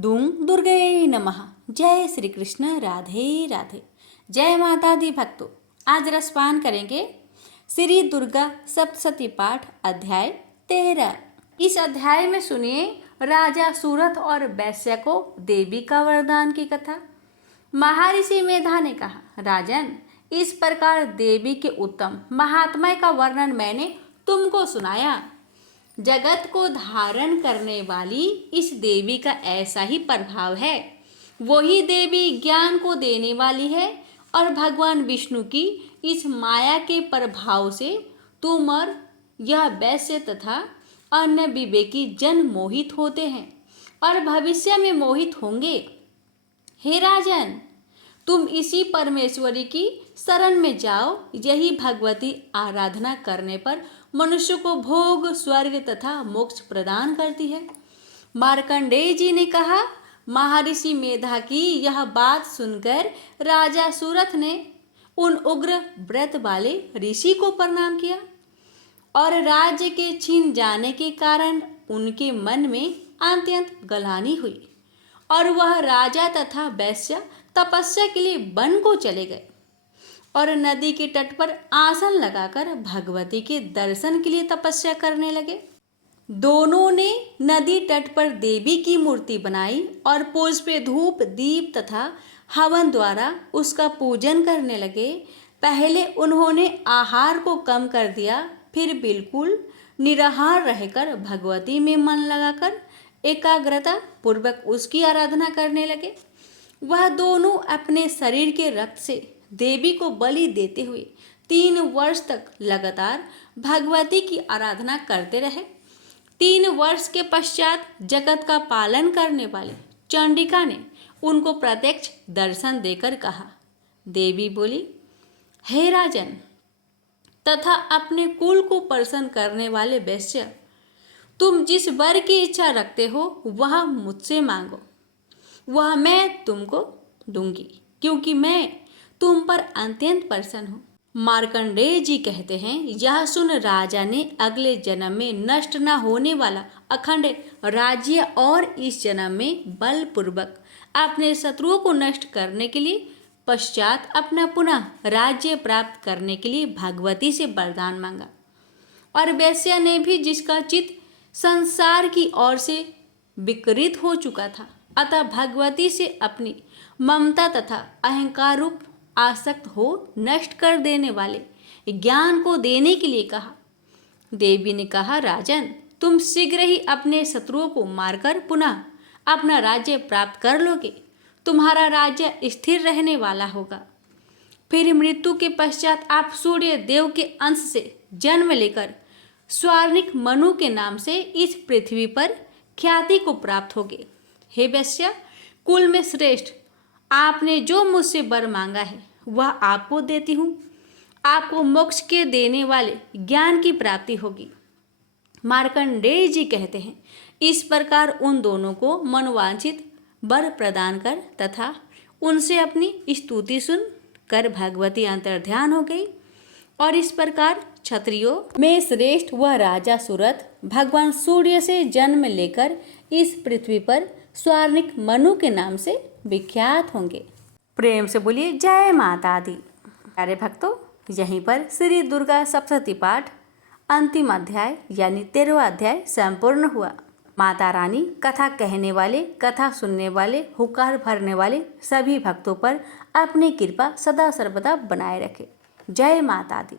दूं दुर्गे नमः। जय श्री कृष्ण। राधे राधे। जय माता दी भक्तों। आज रसपान करेंगे श्री दुर्गा सप्तशती पाठ अध्याय 13। इस अध्याय में सुनिए राजा सूरथ और वैश्य को देवी का वरदान की कथा। महर्षि मेधा ने कहा, राजन, इस प्रकार देवी के उत्तम महात्म्य का वर्णन मैंने तुमको सुनाया। जगत को धारण करने वाली इस देवी का ऐसा ही प्रभाव है। वही देवी ज्ञान को देने वाली है और भगवान विष्णु की इस माया के प्रभाव से तुम और यह वैश्य तथा अन्य विवेकी जन मोहित होते हैं और भविष्य में मोहित होंगे। हे राजन, तुम इसी परमेश्वरी की शरण में जाओ। यही भगवती आराधना करने पर मनुष्य को भोग, स्वर्ग तथा मोक्ष प्रदान करती है। मार्कंडेय जी ने कहा, महर्षि मेधा की यह बात सुनकर राजा सूरथ ने उन उग्र व्रत वाले ऋषि को प्रणाम किया और राज्य के छीन जाने के कारण उनके मन में अत्यंत ग्लानि हुई और वह राजा तथा वैश्य तपस्या के लिए वन को चले गए और नदी के तट पर आसन लगाकर भगवती के दर्शन के लिए तपस्या करने लगे। दोनों ने नदी तट पर देवी की मूर्ति बनाई और पुष्प, धूप, दीप तथा हवन द्वारा उसका पूजन करने लगे। पहले उन्होंने आहार को कम कर दिया, फिर बिल्कुल निराहार रहकर भगवती में मन लगाकर एकाग्रता पूर्वक उसकी आराधना करने लगे। वह दोनों अपने शरीर के रक्त से देवी को बलि देते हुए 3 वर्ष तक लगातार भगवती की आराधना करते रहे। 3 वर्ष के पश्चात जगत का पालन करने वाले चंडिका ने उनको प्रत्यक्ष दर्शन देकर कहा। देवी बोली, हे राजन तथा अपने कुल को प्रसन्न करने वाले वैश्य, तुम जिस वर की इच्छा रखते हो वह मुझसे मांगो, वह मैं तुमको दूंगी, क्योंकि मैं तुम पर अत्यंत प्रसन्न हूँ। मार्कंडेय जी कहते हैं, यह सुन राजा ने अगले जन्म में नष्ट न होने वाला अखंड राज्य और इस जन्म में बलपूर्वक अपने शत्रुओं को नष्ट करने के लिए पश्चात अपना पुनः राज्य प्राप्त करने के लिए भगवती से वरदान मांगा। और वैश्य ने भी, जिसका चित्त संसार की ओर से विकृत हो चुका था, अतः भगवती से अपनी ममता तथा अहंकार रूप आसक्त हो नष्ट कर देने वाले ज्ञान को देने के लिए कहा। देवी ने कहा, राजन, तुम शीघ्र ही अपने शत्रुओं को मारकर पुनः अपना राज्य प्राप्त कर लोगे। तुम्हारा राज्य स्थिर रहने वाला होगा। फिर मृत्यु के पश्चात आप सूर्य देव के अंश से जन्म लेकर स्वर्णिक मनु के नाम से इस पृथ्वी पर ख्याति को प्राप्त होगे। हे वैश्य, कुल में श्रेष्ठ, आपने जो मुझसे वर मांगा है वह आपको देती हूँ। आपको मोक्ष के देने वाले ज्ञान की प्राप्ति होगी। मार्कंडेय जी कहते हैं, इस प्रकार उन दोनों को मनोवांछित वर प्रदान कर तथा उनसे अपनी स्तुति सुन कर भगवती अंतर्ध्यान हो गई। और इस प्रकार क्षत्रियों में श्रेष्ठ वह राजा सूरथ भगवान सूर्य से जन्म लेकर इस पृथ्वी पर स्वर्णिक मनु के नाम से विख्यात होंगे। प्रेम से बोलिए जय माता दी। प्यारे भक्तों, यहीं पर श्री दुर्गा सप्तशती पाठ अंतिम अध्याय यानी 13वां अध्याय संपूर्ण हुआ। माता रानी कथा कहने वाले, कथा सुनने वाले, हुकार भरने वाले सभी भक्तों पर अपनी कृपा सदा सर्वदा बनाए रखे। जय माता दी।